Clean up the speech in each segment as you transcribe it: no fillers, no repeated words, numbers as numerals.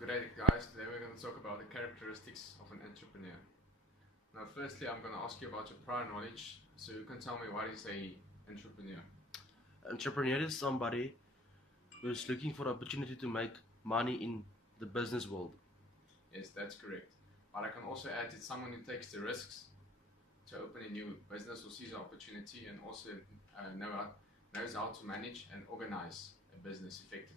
Great guys, today we're going to talk about the characteristics of an entrepreneur. Now firstly I'm going to ask you about your prior knowledge, so you can tell me what is a entrepreneur. Entrepreneur is somebody who is looking for the opportunity to make money in the business world. Yes, that's correct. But I can also add it's someone who takes the risks to open a new business or sees an opportunity and also knows how to manage and organize a business effectively.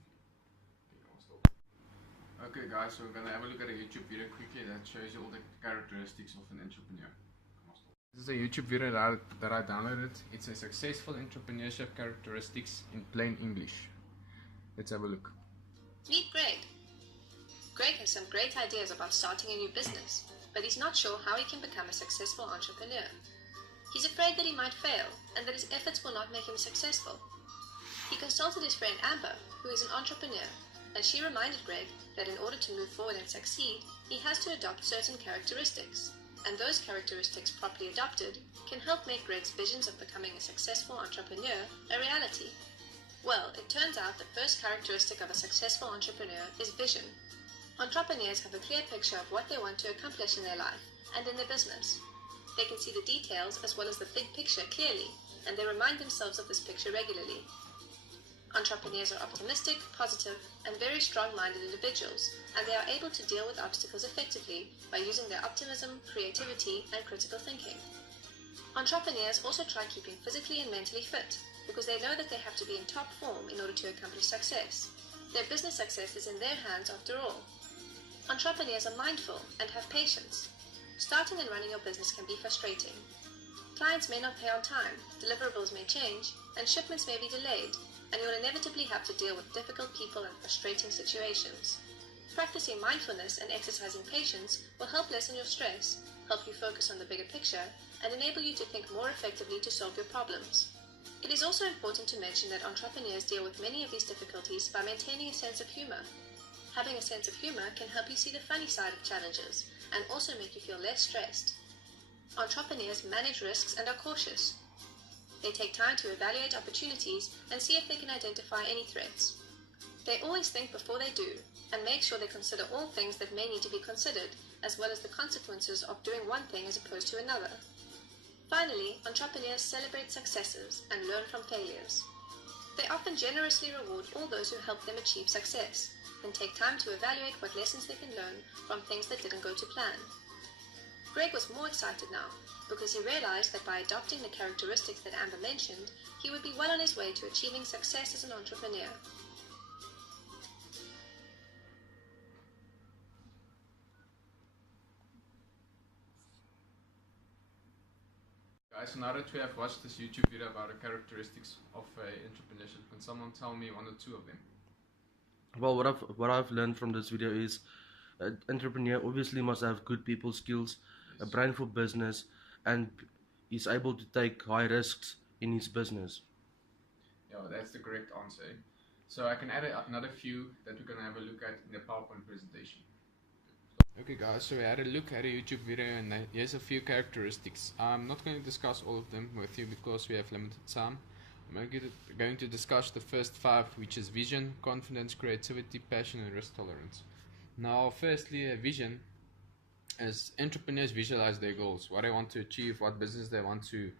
Okay guys, so we're going to have a look at a YouTube video quickly that shows you all the characteristics of an entrepreneur. This is a YouTube video that I downloaded. It's a successful entrepreneurship characteristics in plain English. Let's have a look. Meet Greg. Greg has some great ideas about starting a new business, but he's not sure how he can become a successful entrepreneur. He's afraid that he might fail and that his efforts will not make him successful. He consulted his friend Amber, who is an entrepreneur, and she reminded Greg that in order to move forward and succeed, he has to adopt certain characteristics, and those characteristics properly adopted can help make Greg's visions of becoming a successful entrepreneur a reality. Well, it turns out the first characteristic of a successful entrepreneur is vision. Entrepreneurs have a clear picture of what they want to accomplish in their life and in their business. They can see the details as well as the big picture clearly, and they remind themselves of this picture regularly. Entrepreneurs are optimistic, positive, and very strong-minded individuals, and they are able to deal with obstacles effectively by using their optimism, creativity, and critical thinking. Entrepreneurs also try keeping physically and mentally fit, because they know that they have to be in top form in order to accomplish success. Their business success is in their hands after all. Entrepreneurs are mindful and have patience. Starting and running your business can be frustrating. Clients may not pay on time, deliverables may change, and shipments may be delayed, and you will inevitably have to deal with difficult people and frustrating situations. Practicing mindfulness and exercising patience will help lessen your stress, help you focus on the bigger picture, and enable you to think more effectively to solve your problems. It is also important to mention that entrepreneurs deal with many of these difficulties by maintaining a sense of humor. Having a sense of humor can help you see the funny side of challenges and also make you feel less stressed. Entrepreneurs manage risks and are cautious. They take time to evaluate opportunities and see if they can identify any threats. They always think before they do and make sure they consider all things that may need to be considered, as well as the consequences of doing one thing as opposed to another. Finally, entrepreneurs celebrate successes and learn from failures. They often generously reward all those who help them achieve success and take time to evaluate what lessons they can learn from things that didn't go to plan. Greg was more excited now, because he realized that by adopting the characteristics that Amber mentioned, he would be well on his way to achieving success as an entrepreneur. Guys, so now that we have watched this YouTube video about the characteristics of entrepreneurship, can someone tell me one or two of them? Well, what I've learned from this video is an entrepreneur obviously must have good people skills, a brain for business, and is able to take high risks in his business. Yeah, that's the correct answer. So I can add another few that we're going to have a look at in the PowerPoint presentation. Okay guys, so we had a look at a YouTube video and here's a few characteristics. I'm not going to discuss all of them with you because we have limited time. I'm going to discuss the first 5, which is vision, confidence, creativity, passion, and risk tolerance. Now firstly, a vision. As entrepreneurs visualize their goals, what they want to achieve, what business they want to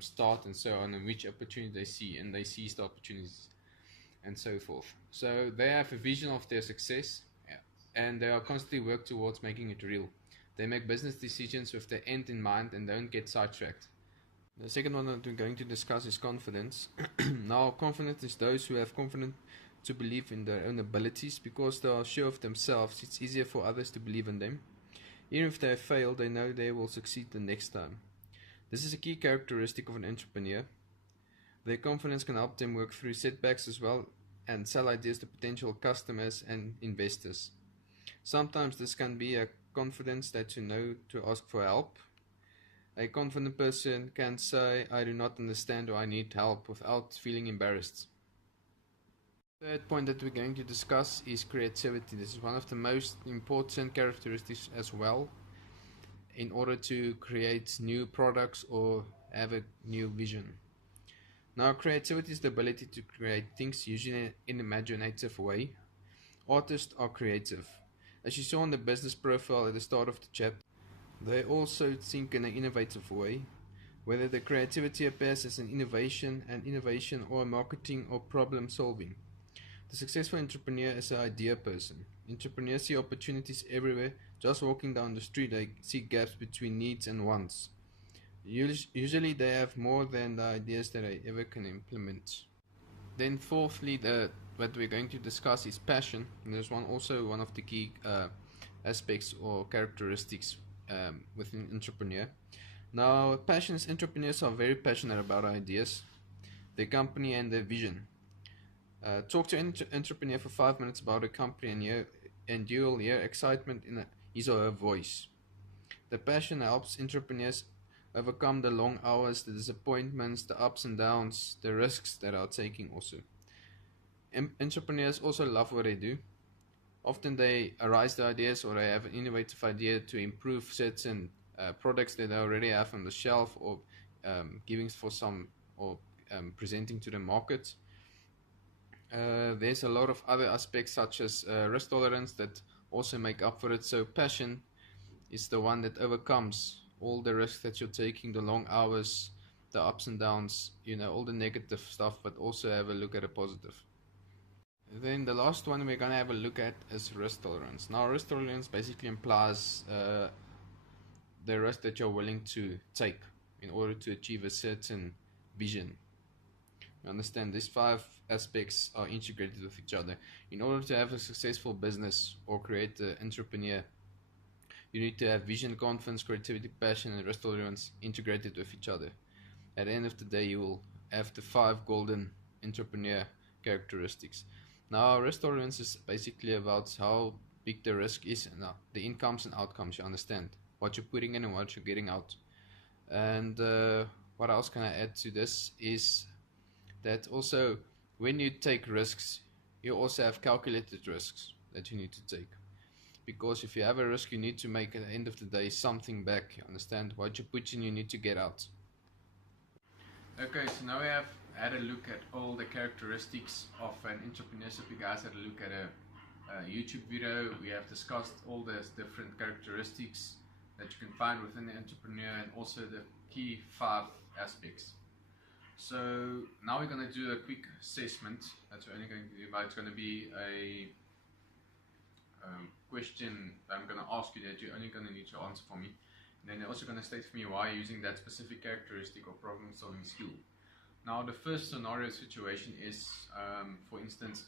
start, and so on, and which opportunity they see, and they seize the opportunities and so forth. So they have a vision of their success, and they are constantly work towards making it real. They make business decisions with the end in mind and don't get sidetracked. The second one that we're going to discuss is confidence. Now confidence is those who have confidence to believe in their own abilities. Because they are sure of themselves, it's easier for others to believe in them. Even if they fail, they know they will succeed the next time. This is a key characteristic of an entrepreneur. Their confidence can help them work through setbacks as well and sell ideas to potential customers and investors. Sometimes this can be a confidence that you know to ask for help. A confident person can say, "I do not understand" or "I need help" without feeling embarrassed. Third point that we're going to discuss is creativity. This is one of the most important characteristics as well in order to create new products or have a new vision. Now creativity is the ability to create things usually in an imaginative way. Artists are creative. As you saw on the business profile at the start of the chapter, they also think in an innovative way, whether the creativity appears as an innovation or marketing or problem solving. The successful entrepreneur is an idea person. Entrepreneurs see opportunities everywhere. Just walking down the street, they see gaps between needs and wants. Usually they have more than the ideas that they ever can implement. Then fourthly, what we're going to discuss is passion. And there's also one of the key aspects or characteristics within entrepreneur. Now, passionate entrepreneurs are very passionate about ideas, their company and their vision. Talk to an entrepreneur for 5 minutes about a company and you'll hear excitement in his or her voice. The passion helps entrepreneurs overcome the long hours, the disappointments, the ups and downs, the risks that are taking also. Entrepreneurs also love what they do. Often they arise the ideas or they have an innovative idea to improve certain products that they already have on the shelf or giving for some or presenting to the market. There's a lot of other aspects such as risk tolerance that also make up for it. So passion is the one that overcomes all the risks that you're taking, the long hours, the ups and downs, all the negative stuff, but also have a look at a positive. Then the last one we're going to have a look at is risk tolerance. Now, risk tolerance basically implies the risk that you're willing to take in order to achieve a certain vision. You understand, these 5 aspects are integrated with each other. In order to have a successful business or create an entrepreneur, you need to have vision, confidence, creativity, passion, and risk tolerance integrated with each other. At the end of the day, you will have the 5 golden entrepreneur characteristics. Now, risk tolerance is basically about how big the risk is and the incomes and outcomes. You understand what you're putting in and what you're getting out. And what else can I add to this is that also when you take risks, you also have calculated risks that you need to take. Because if you have a risk, you need to make at the end of the day something back. You understand? What you put in, you need to get out. Okay, so now we have had a look at all the characteristics of an entrepreneur. So if you guys had a look at a YouTube video, we have discussed all those different characteristics that you can find within the entrepreneur and also the key 5 aspects. So now we're going to do a quick assessment that we're only going to do, but it's going to be a question that I'm going to ask you that you're only going to need to answer for me. And then you're also going to state for me why you're using that specific characteristic or problem solving skill. Now the first scenario situation is, for instance,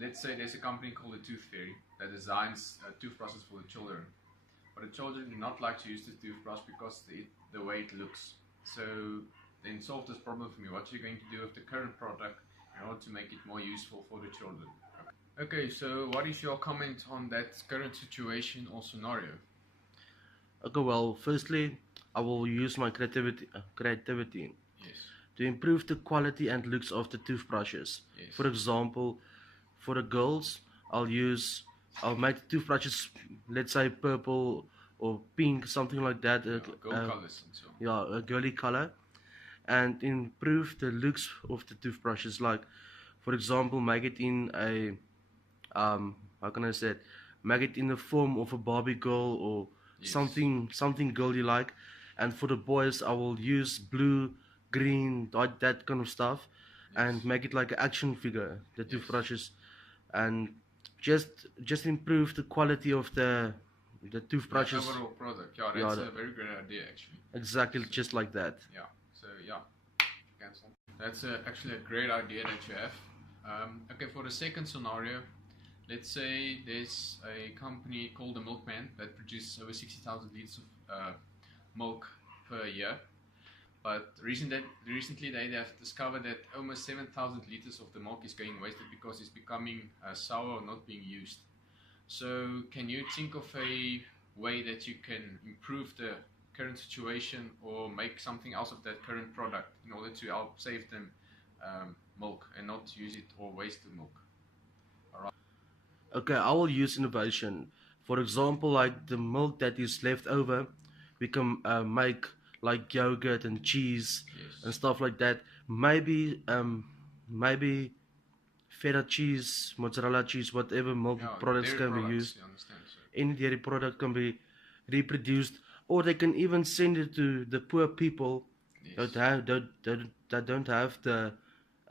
let's say there's a company called the Tooth Fairy that designs toothbrushes for the children. But the children do not like to use the toothbrush because the way it looks. So then solve this problem for me. What are you going to do with the current product in order to make it more useful for the children? Okay, so what is your comment on that current situation or scenario? Okay, well, firstly, I will use my creativity Yes. to improve the quality and looks of the toothbrushes. Yes. For example, for the girls, I'll make the toothbrushes, let's say purple or pink, something like that. Gold colors and so on. Yeah, a girly color, and improve the looks of the toothbrushes. Like, for example, make it in a how can I say it? Make it in the form of a Barbie girl or Yes. something girly like. And for the boys, I will use blue, green, that kind of stuff, and make it like an action figure, the toothbrushes, and just improve the quality of the toothbrushes. The overall product. Yeah, that's a very great idea actually. Exactly, just like that. Yeah. So yeah, cancel. That's actually a great idea that you have. Okay, for the second scenario, let's say there's a company called the Milkman that produces over 60,000 liters of milk per year. But recently they have discovered that almost 7,000 liters of the milk is going wasted because it's becoming sour or not being used. So can you think of a way that you can improve the current situation or make something else of that current product in order to help save them milk and not use it or waste the milk? Alright. Okay, I will use innovation. For example, like the milk that is left over, we can make like yogurt and cheese and stuff like that. Maybe feta cheese, mozzarella cheese, whatever milk Yeah, products dairy can be products, used. you understand? So, Any dairy product can be reproduced, or they can even send it to the poor people yes. that don't have the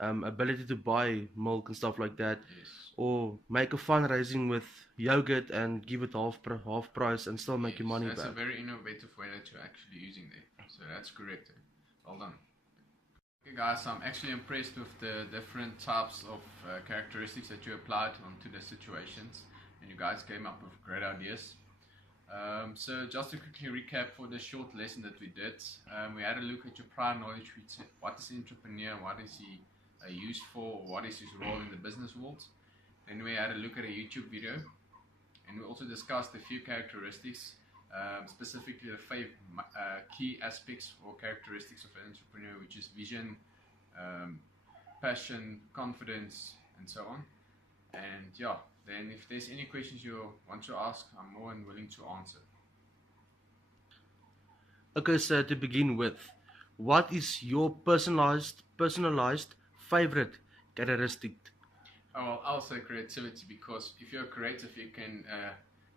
ability to buy milk and stuff like that, Yes. or make a fundraising with yogurt and give it half price and still make your Yes, money that's back. a very innovative way that you're actually using there. So that's correct. Well done. Okay guys, I'm actually impressed with the different types of characteristics that you applied onto the situations, and you guys came up with great ideas. So just to quickly recap for the short lesson that we did, we had a look at your prior knowledge. We said what is an entrepreneur, what is he used for, what is his role in the business world. Then we had a look at a YouTube video, and we also discussed a few characteristics, specifically the 5 key aspects or characteristics of an entrepreneur, which is vision, passion, confidence, and so on. And yeah, then if there's any questions you want to ask, I'm more than willing to answer. Okay, so to begin with, what is your personalized favorite characteristic? Oh, well, I'll say creativity, because if you're creative, you can,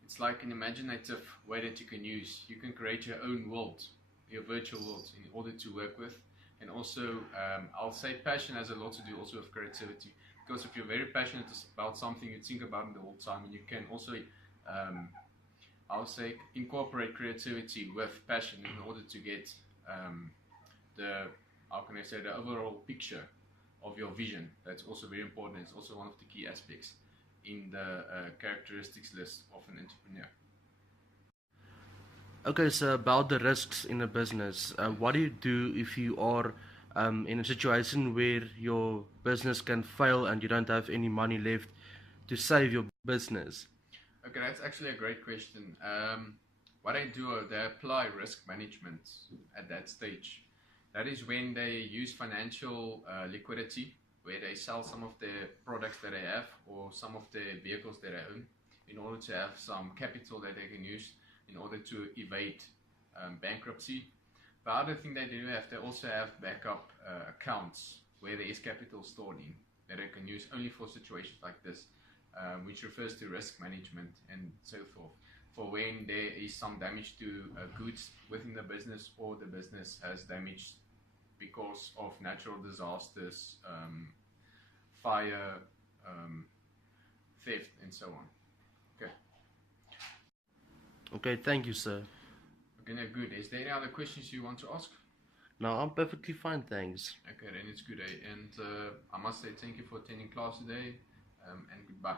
it's like an imaginative way that you can use. You can create your own world, your virtual world, in order to work with. And also, I'll say passion has a lot to do also with creativity, because if you're very passionate about something, you think about it the whole time, and you can also, I'll say, incorporate creativity with passion in order to get how can I say, the overall picture of your vision. That's also very important. It's also one of the key aspects in the characteristics list of an entrepreneur. Okay, so about the risks in a business, what do you do if you are in a situation where your business can fail and you don't have any money left to save your business? Okay, that's actually a great question. What I do, they apply risk management at that stage. That is when they use financial liquidity, where they sell some of the products that they have or some of the vehicles that they own, in order to have some capital that they can use in order to evade bankruptcy. The other thing they do have, they also have backup accounts where there is capital stored in that they can use only for situations like this, which refers to risk management and so forth, for when there is some damage to goods within the business, or the business has damage because of natural disasters, fire, theft, and so on. Okay. Okay, thank you, sir. Okay, now good. Is there any other questions you want to ask? No, I'm perfectly fine, thanks. Okay, then it's good. And I must say thank you for attending class today, and goodbye.